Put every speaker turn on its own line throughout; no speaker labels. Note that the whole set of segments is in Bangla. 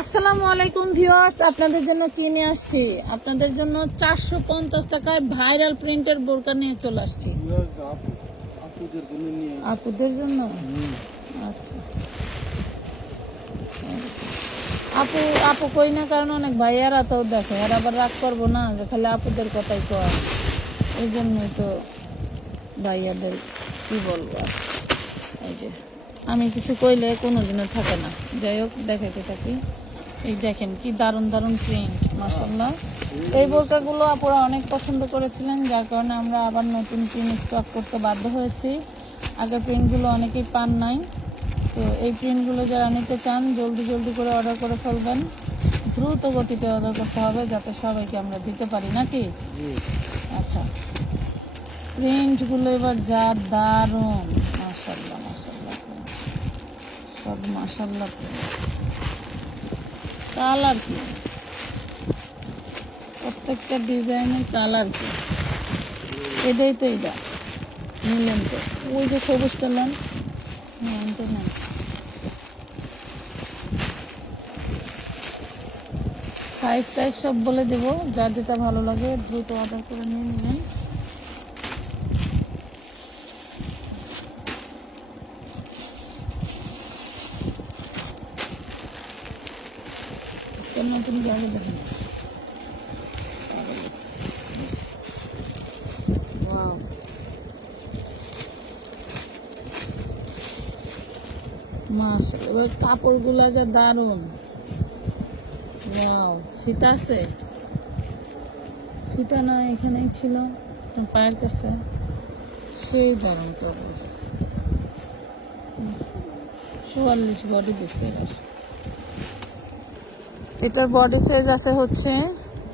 আসসালামু আলাইকুম ভিউয়ার্স আপনাদের জন্য কি নিয়ে আসছি? আপনাদের জন্য চারশো পঞ্চাশ টাকায় ভাইরাল প্রিন্টের বোরকা নিয়ে চলে আসছি।
আপুদের জন্য
আচ্ছা। আপু আপু কই না কারণ অনেক ভাইয়ারা তো দেখে আর আবার রাগ করব না যে খালি আপুদের কথাই কয়। এই জন্যই তো ভাইয়াদের কি বলব এই যে আমি কিছু কইলে কোনোদিনও থাকে না। যাই হোক দেখাইতে থাকি। এই দেখেন কি দারুণ দারুণ প্রিন্ট মাসাল্লাহ এই বোরকাগুলো আপুরা অনেক পছন্দ করেছিলেন যার কারণে আমরা আবার নতুন প্রিন্ট স্টক করতে বাধ্য হয়েছি। আগের প্রিন্টগুলো অনেকেই পান নাই। তো এই প্রিন্টগুলো যারা নিতে চান জলদি জলদি করে অর্ডার করে ফেলবেন। দ্রুত গতিতে অর্ডার করতে হবে যাতে সবাইকে আমরা দিতে পারি নাকি? আচ্ছা। প্রিন্টগুলো এবার যা দারুণ মাশাল্লাহ মাশাল্লাহ সব মাশাল্লাহ কালার কি? প্রত্যেকটা ডিজাইনের কালার কি? এটাই তো এটা। নিলেন তো। ওই যে সবুজটা নেন। নেন তো, নেন। সাইজ টাইজ সব বলে দেবো। যার যেটা ভালো লাগে, দ্রুত অর্ডার করে নিয়ে নেবেন একটা নতুন জায়গা দেখেন. মাশাআল্লাহ এবার কাপড়গুলা যা দারুণ। ওয়াও ফিতা আছে? ফিতা না এখানেই ছিল পায়ের কাছে। সেই দারুণ কাপড়। চুয়াল্লিশ বডি দিচ্ছে এবার। এটার বডি সাইজ আছে হচ্ছে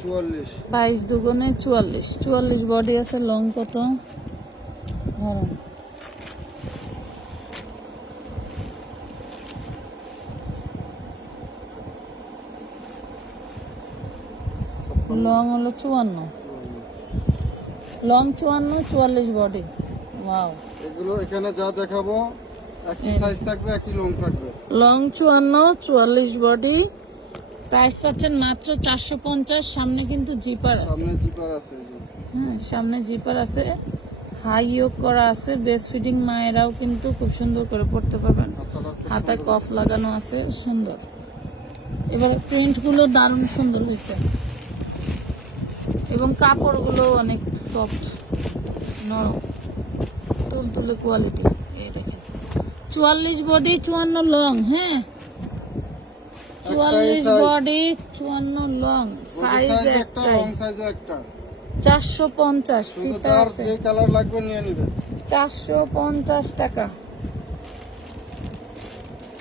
চুয়াল্লিশ।
বাইশ দুগুণে চুয়াল্লিশ। চুয়াল্লিশ বডি আছে লং কত? ধরুন লং হলো চুয়ান্ন। লং চুয়ান্ন চুয়াল্লিশ বডি ওয়াও
এগুলো এখানে যা দেখাবো একই সাইজ থাকবে একই লং থাকবে।
লং চুয়ান্ন চুয়াল্লিশ বডি প্রাইস পাচ্ছেন মাত্র চারশো পঞ্চাশ সামনে কিন্তু জিপার আছে। হ্যাঁ সামনে জিপার আছে। হাই ইয়োগ করা আছে বেস্ট ফিটিং মায়েরাও কিন্তু খুব সুন্দর করে পড়তে পারবেন। হাতায় কফ লাগানো আছে সুন্দর। এবার প্রিন্টগুলো দারুণ সুন্দর হয়েছে। এবং কাপড়গুলো অনেক সফট নরম তুলতুলে কোয়ালিটি এই দেখেন। চুয়াল্লিশ বডি চুয়ান্ন লং হ্যাঁ? চুয়াল্লিশ বডি চুয়ান্ন লং সাইজ
একটা লং সাইজও একটা।
চারশো পঞ্চাশ ফিতা আছে।
যে কালার লাগবে নিয়ে নিবে।
চারশো পঞ্চাশ টাকা।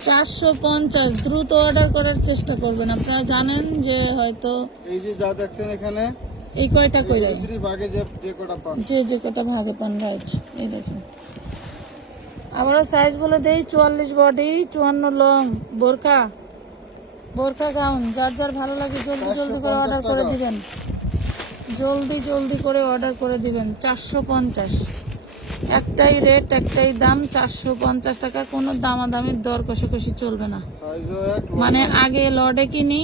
চারশো পঞ্চাশ দ্রুত অর্ডার করার চেষ্টা করবেন। আপনারা জানেন যে হয়তো
এই যে যা দেখছেন এখানে
এই কয়টা কইলেন
ভাগে যে যে কটা পান।
যে যে কটা ভাগে পান রাইট এই দেখেন। আবারও সাইজ বলে দেই চুয়াল্লিশ বডি চুয়ান্ন লং বোরকা বোরকা গাউন যার যার ভালো লাগে জলদি জলদি করে অর্ডার করে দিবেন। জলদি জলদি করে অর্ডার করে দিবেন চারশো পঞ্চাশ। একটাই রেট একটাই দাম চারশো পঞ্চাশ টাকা। কোনো দামাদামির দর কষাকষি চলবে না। মানে আগে লডে কিনি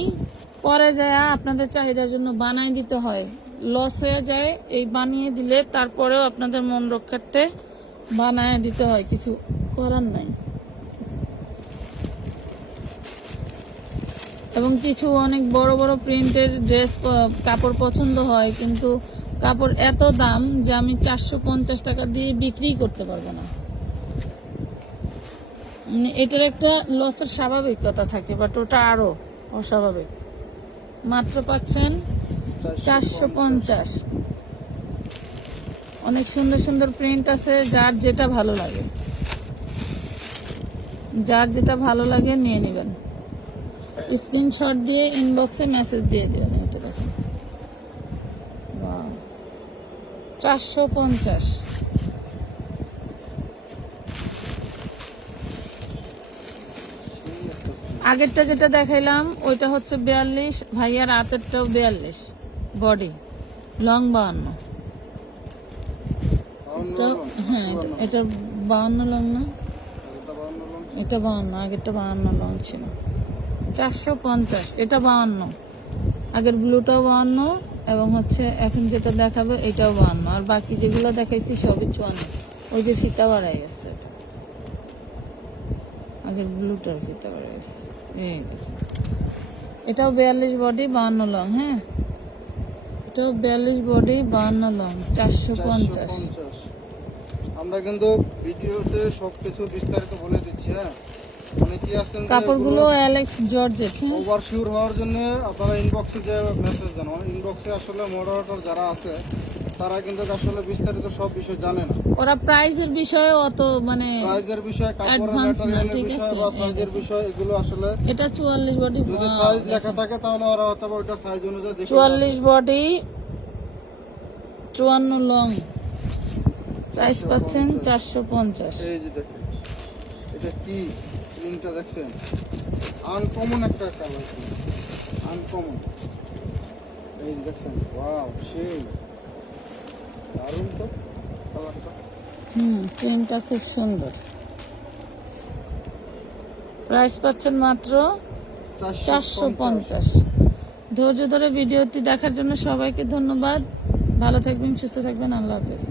পরে যায় আপনাদের চাহিদার জন্য বানাই দিতে হয়। লস হয়ে যায় এই বানিয়ে দিলে তারপরেও আপনাদের মন রক্ষার্থে বানায় দিতে হয়। কিছু করার নাই। এবং কিছু অনেক বড় বড় প্রিন্টের ড্রেস কাপড় পছন্দ হয়, কিন্তু কাপড় এত দাম যে আমি চারশো পঞ্চাশ টাকা দিয়ে বিক্রি করতে পারব না। মানে এটার একটা লসের স্বাভাবিকতা থাকে বাট ওটা আরও অস্বাভাবিক। মাত্র পাচ্ছেন চারশো পঞ্চাশ। অনেক সুন্দর সুন্দর প্রিন্ট আছে, যার যেটা ভালো লাগে। যার যেটা ভালো লাগে নিয়ে নেবেন। স্ক্রিনশট দিয়ে ইনবক্সে মেসেজ দিয়ে দেবেন এটা দেখেন চারশো পঞ্চাশ। আগেরটা যেটা দেখাইলাম ওইটা হচ্ছে বিয়াল্লিশ ভাইয়ার হাতেরটাও বিয়াল্লিশ। বডি লং তো হ্যাঁ এটা- বাউন্ন লং না?
এটা বাউন্ন
আগেরটা বাউন্ন লং ছিল। চারশো পঞ্চাশ, এটা বাউান্ন আগের ব্লুটাও বাউান্ন এবং হচ্ছে এখন যেটা দেখাবো এটাও বাউান্ন আর বাকি যেগুলো দেখাইছি সবই চুয়ান্ন। ওই যে ফিতা বাড়াই গেছে আগের ব্লুটার ফিতা বাড়াই গেছে এই এটাও বিয়াল্লিশ বডি বাউান্ন লং হ্যাঁ? এটাও বিয়াল্লিশ বডি বাউান্ন লং, চারশো পঞ্চাশ।
450 আমরা কিন্তু ভিডিওতে সবকিছু বিস্তারিত বলে দিচ্ছি হ্যাঁ?
কাপড়গুলো অ্যালেক্স জর্জেট
ওভার শিওর হওয়ার জন্য আপনারা ইনবক্সে যে মেসেজ দেন। ইনবক্সে আসলে মডারেটর যারা আছে তারা কিন্তু আসলে বিস্তারিত সব বিষয় জানে না।
ওরা প্রাইজের বিষয়ে অত মানে
সাইজের বিষয় কাপড়ের ম্যাটেরিয়ালের
ঠিক আছে,
বা সাইজের বিষয় এগুলো আসলে
এটা চুয়াল্লিশ বডি
যদি সাইজ লেখা থাকে তাহলে ওরা হয়তো বা ওইটা সাইজ অনুযায়ী দেখে
চুয়াল্লিশ বডি চুয়ান্ন লং প্রাইস পাচ্ছেন চারশো পঞ্চাশ।
এই যে দেখেন এটা কি? প্রিন্টটা দেখছেন? আনকমন একটা কালার আনকমন এই দেখছেন ওয়াও সেই দারুণ তো কালারটা
হুম প্রিন্টটা খুব সুন্দর। প্রাইস পাচ্ছেন মাত্র চারশো পঞ্চাশ। ধৈর্য ধরে ভিডিওটি দেখার জন্য সবাইকে ধন্যবাদ। ভালো থাকবেন, সুস্থ থাকবেন, আল্লাহ হাফেজ।